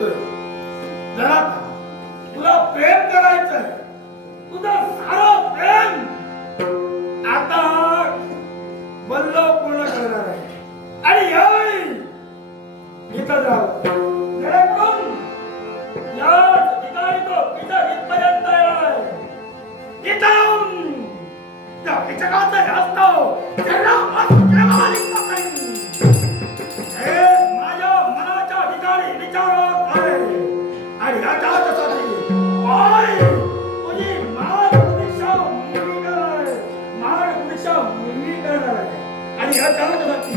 फिरतोय. जरा तुला प्रेम करायचंय, तुझं सारं प्रेम आता बल्ल पूर्ण करणार आहे. आणि यावेळी इथं जाऊ जेणेकरून या ठिकाणी तो इथं इथपर्यंत येणार. इथं त्या पिचकाचा जास्त त्याला माझ्या मनाच्या ठिकाणी विचारत आहे. आणि याच्यासाठी तुझी मानपेक्षा मुलगी करणार आहे, मानपेक्षा मुलगी करणार आहे. आणि याच्यासाठी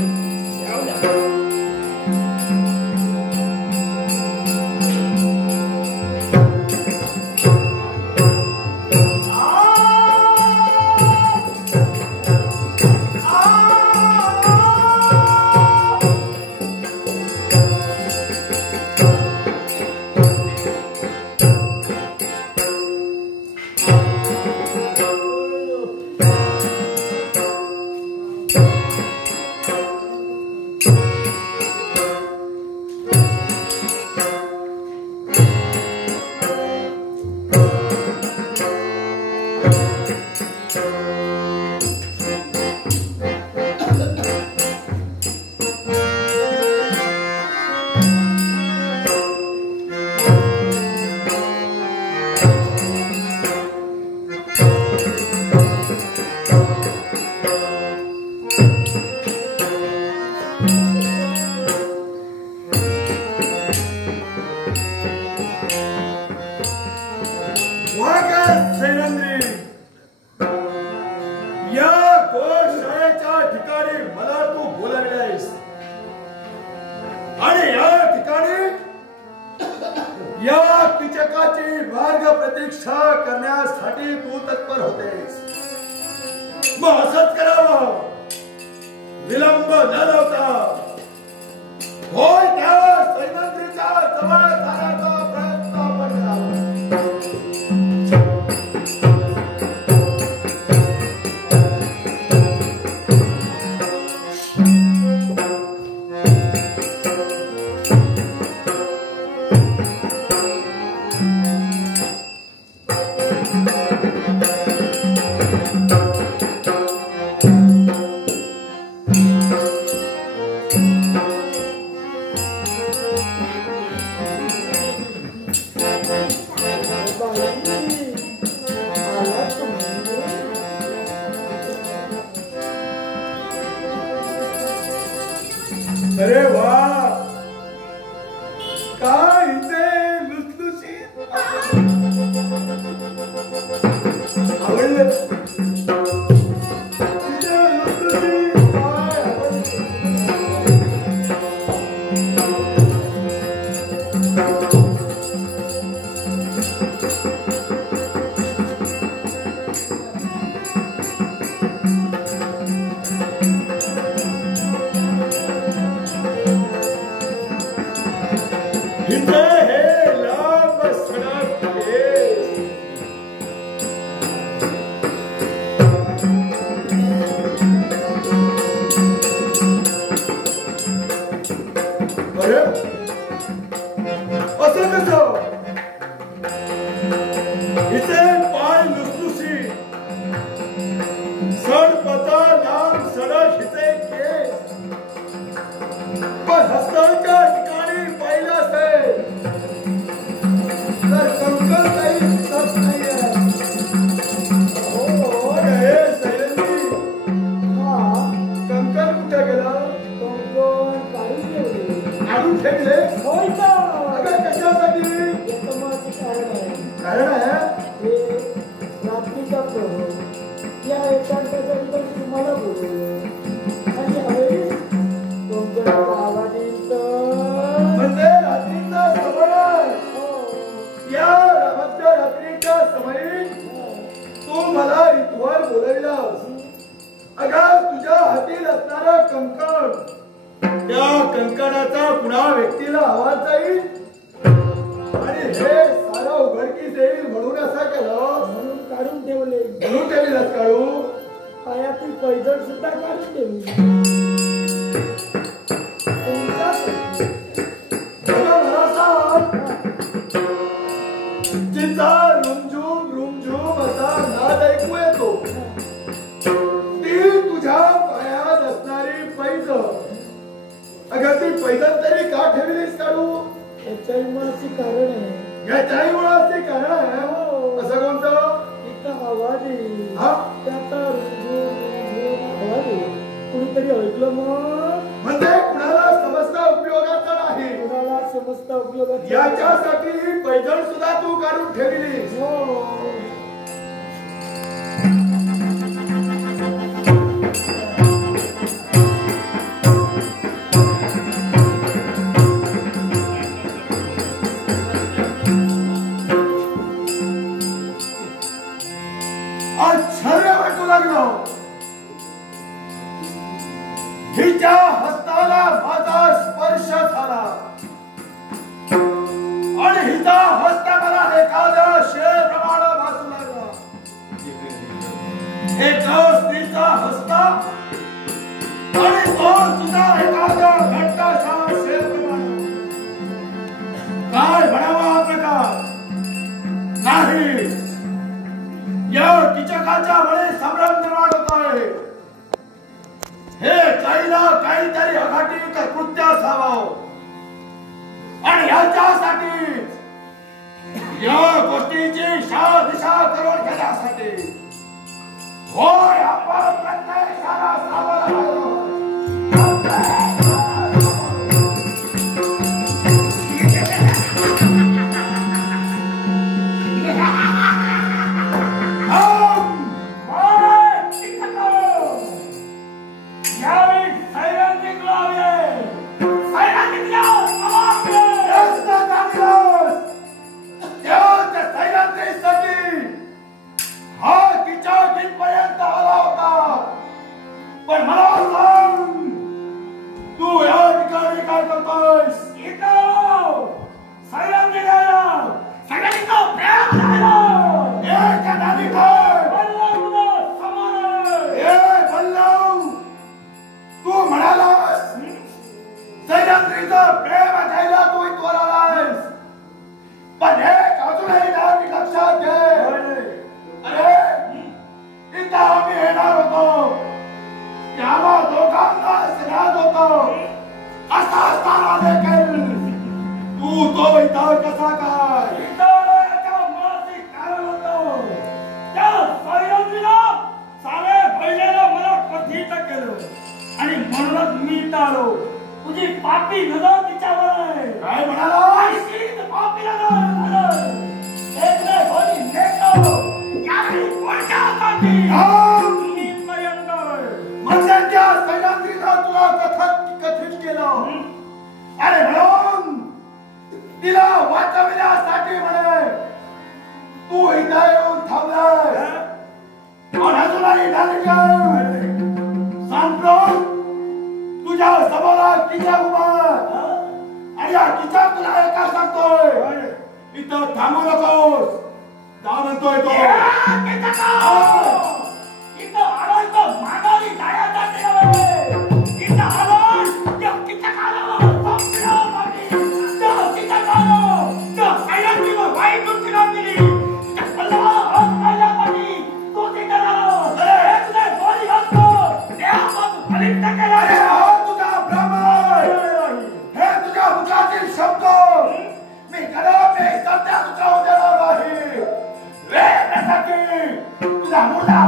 तुमचा याच्याही मुळाचे कारण आहे. असं कोणतं? कुणीतरी ऐकलं मग म्हणजे कुणाला समजता उपयोगाचा नाही. कुणाला समजता उपयोगाचा याच्यासाठी पैजण सुद्धा तू काढून ठेवलीस. आश्चर्य वाटू लागलं. हिच्या हस्ताला माझा स्पर्श झाला आणि हिचा हस्त मला एखाद्या शेप्रमाणे भासू लागला. एक स्त्रीचा हस्ता आणि तो सुद्धा एखाद्या घट्टाशा शेप्रमाणे. काय म्हणावा प्रकार नाही. या कीचकाच्या मुळे संभ्रम निर्माण होत आहे. हे काहीला काहीतरी अघटित कृत्य असावं आणि याच्यासाठी या गोष्टीची दिशा करून घेण्यासाठी होय आपण प्रत्यक्षाला सावध राहावं. तुझा मुलगा